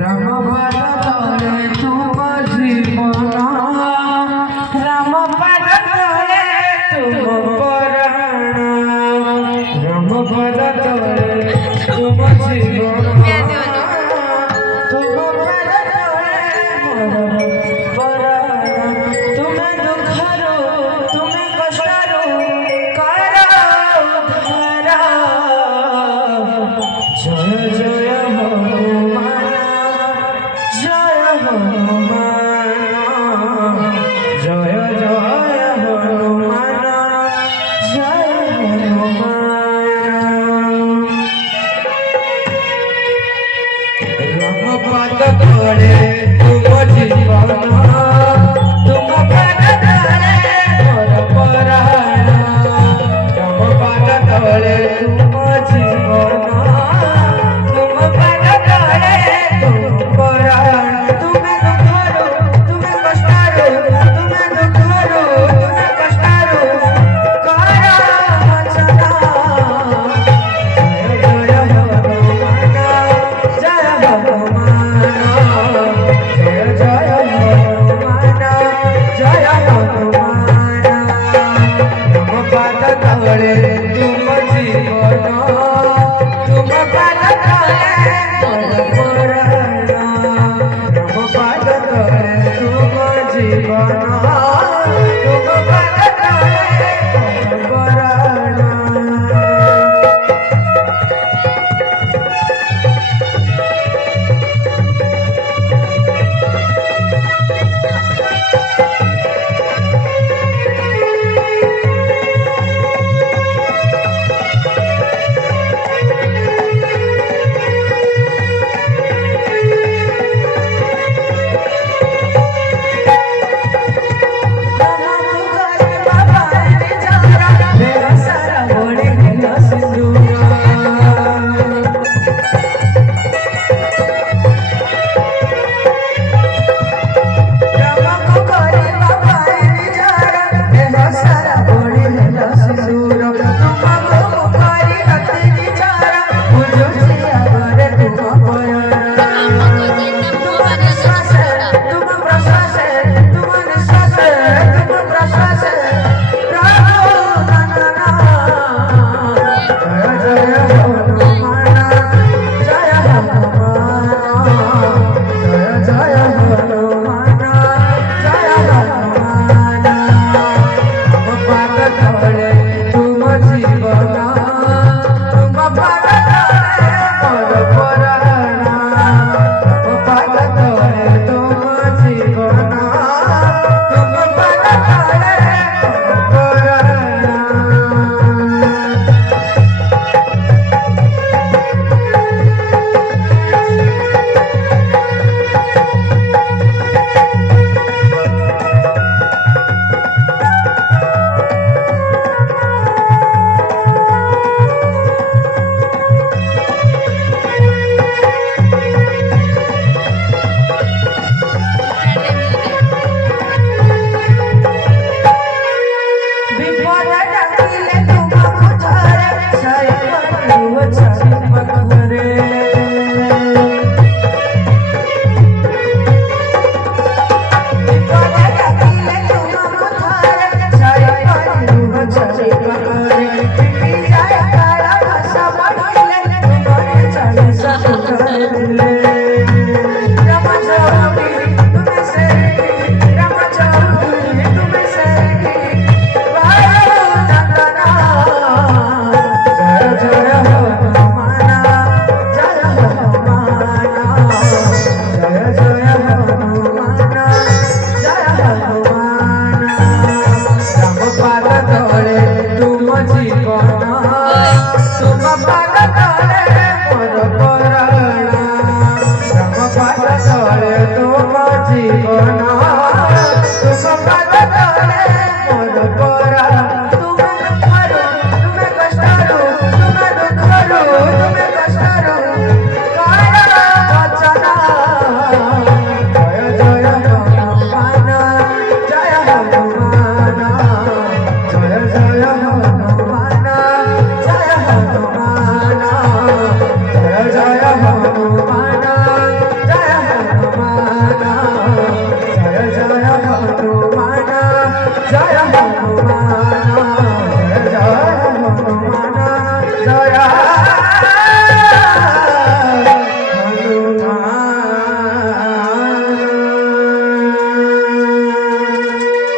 रामपाद तळे तू माझी मना रामपाद तळे तू पराण रामपाद तळे तू माझी मना तुम पद तळे पराण तुम्हें दुखरो तुम्हें कष्टरो करा उद्धारा जय जय हनुमान जय हनुमान जय जय हनुमान जय हनुमान रामपाद तळे तुम जीवन तुम पद तळे मोर पराण रामपाद तळे तुम जीवन तुम पद तळे तुम पराण तुम्हें दुखरो तुम्हें कष्टरो तुम्हें दुखरो तुम्हें कष्टरो करा वचना जय जय हनुमान जय हनुमान जय जय हनुमान जय हनुमान रामपाद तळे तुम जीवन तुम पद तळे मोर पराण रामपाद तळे तुम जीवन तुम पद तळे मोर पराण हनुमान